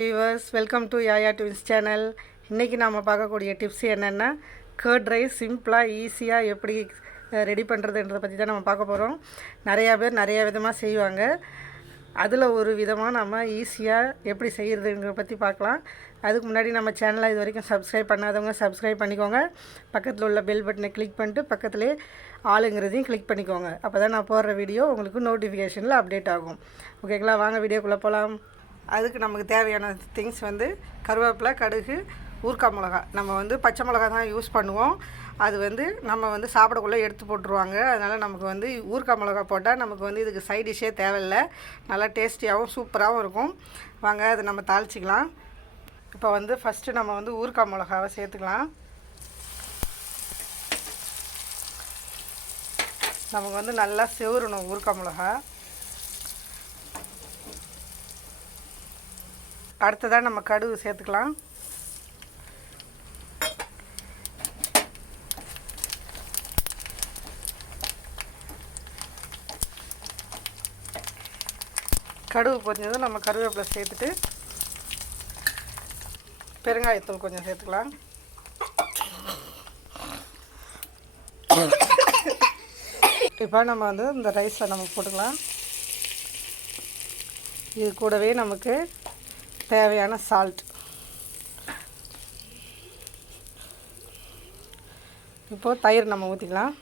Viewers welcome to Yaya twins channel. இன்றைக்கி நாம் பார்க்கக்கூடிய டிப்ஸ் என்னென்னா கர்ட் ரைஸ் சிம்பிளாக ஈஸியாக எப்படி ரெடி பண்ணுறதுன்றதை பற்றி தான் நம்ம பார்க்க போகிறோம். நிறையா பேர் நிறையா விதமாக செய்வாங்க. அதில் ஒரு விதமாக நம்ம ஈஸியாக எப்படி செய்கிறதுங்கிறத பற்றி பார்க்கலாம். அதுக்கு முன்னாடி நம்ம சேனலை இது வரைக்கும் சப்ஸ்கிரைப் பண்ணாதவங்க சப்ஸ்கிரைப் பண்ணிக்கோங்க. பக்கத்தில் உள்ள பெல் பட்டனை கிளிக் பண்ணிட்டு பக்கத்துலேயே ஆளுங்கிறதையும் கிளிக் பண்ணிக்கோங்க. அப்போ தான் நான் போடுற வீடியோ உங்களுக்கு நோட்டிஃபிகேஷனில் அப்டேட் ஆகும். ஓகேங்களா, வாங்க வீடியோக்குள்ளே போகலாம். அதுக்கு நமக்கு தேவையான திங்ஸ் கருவேப்பிலை, கடுகு, ஊறுகாய் மிளகா. நம்ம பச்சை மிளகா தான் யூஸ் பண்ணுவோம். அது நம்ம சாப்பிடக்குள்ளே எடுத்து போட்டுருவாங்க. அதனால் நமக்கு ஊறுகாய் மிளகா போட்டால் நமக்கு இதுக்கு சைட் டிஷ்ஷே தேவையில்லை. நல்லா டேஸ்டியாகவும் சூப்பராகவும் இருக்கும். வாங்க அதை நம்ம தாளிச்சிக்கலாம். இப்போ ஃபஸ்ட்டு நம்ம ஊறுகாய் மிளகாவை சேர்த்துக்கலாம். நமக்கு நல்லா செவரணும் ஊறுகாய் மிளகா. அடுத்ததாக நம்ம கடுகு சேர்த்துக்கலாம். கடுகு பொரிஞ்சதும் நம்ம கருவேப்பிலை சேர்த்துட்டு பெருங்காயத்தூள் கொஞ்சம் சேர்த்துக்கலாம். இப்போ நம்ம இந்த ரைஸில் நம்ம போட்டுக்கலாம். இது கூடவே நமக்கு தேவையான சால்ட். இப்போது தயிர் நம்ம ஊற்றிக்கலாம்.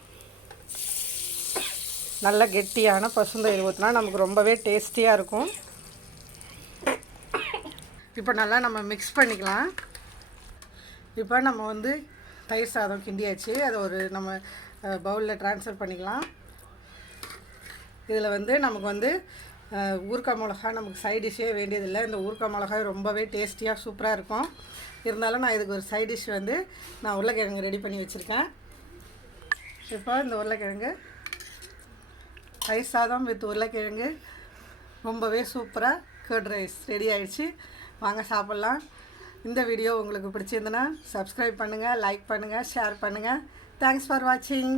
நல்ல கெட்டியான பசுந்தயிர் ஊற்றினா நமக்கு ரொம்பவே டேஸ்டியாக இருக்கும். இப்போ நல்லா நம்ம மிக்ஸ் பண்ணிக்கலாம். இப்போ நம்ம தயிர் சாதம் கிண்டியாச்சு. அதை ஒரு நம்ம பவுலில் ட்ரான்ஸ்ஃபர் பண்ணிக்கலாம். இதில் நமக்கு ஊறுகாய் மிளகா நமக்கு சைட் டிஷ்ஷே வேண்டியதில்லை. இந்த ஊறுகாய் மிளகாய் ரொம்பவே டேஸ்டியாக சூப்பராக இருக்கும். இருந்தாலும் நான் இதுக்கு ஒரு சைட் டிஷ் நான் உருளைக்கிழங்கு ரெடி பண்ணி வச்சுருக்கேன். இப்போ இந்த உருளைக்கிழங்கு தயிர் சாதம் வித் உருளைக்கிழங்கு ரொம்பவே சூப்பராக கர்ட் ரைஸ் ரெடி ஆகிடுச்சு. வாங்க சாப்பிட்லாம். இந்த வீடியோ உங்களுக்கு பிடிச்சிருந்துன்னா சப்ஸ்கிரைப் பண்ணுங்கள், லைக் பண்ணுங்கள், ஷேர் பண்ணுங்கள். தேங்க்ஸ் ஃபார் வாட்சிங்.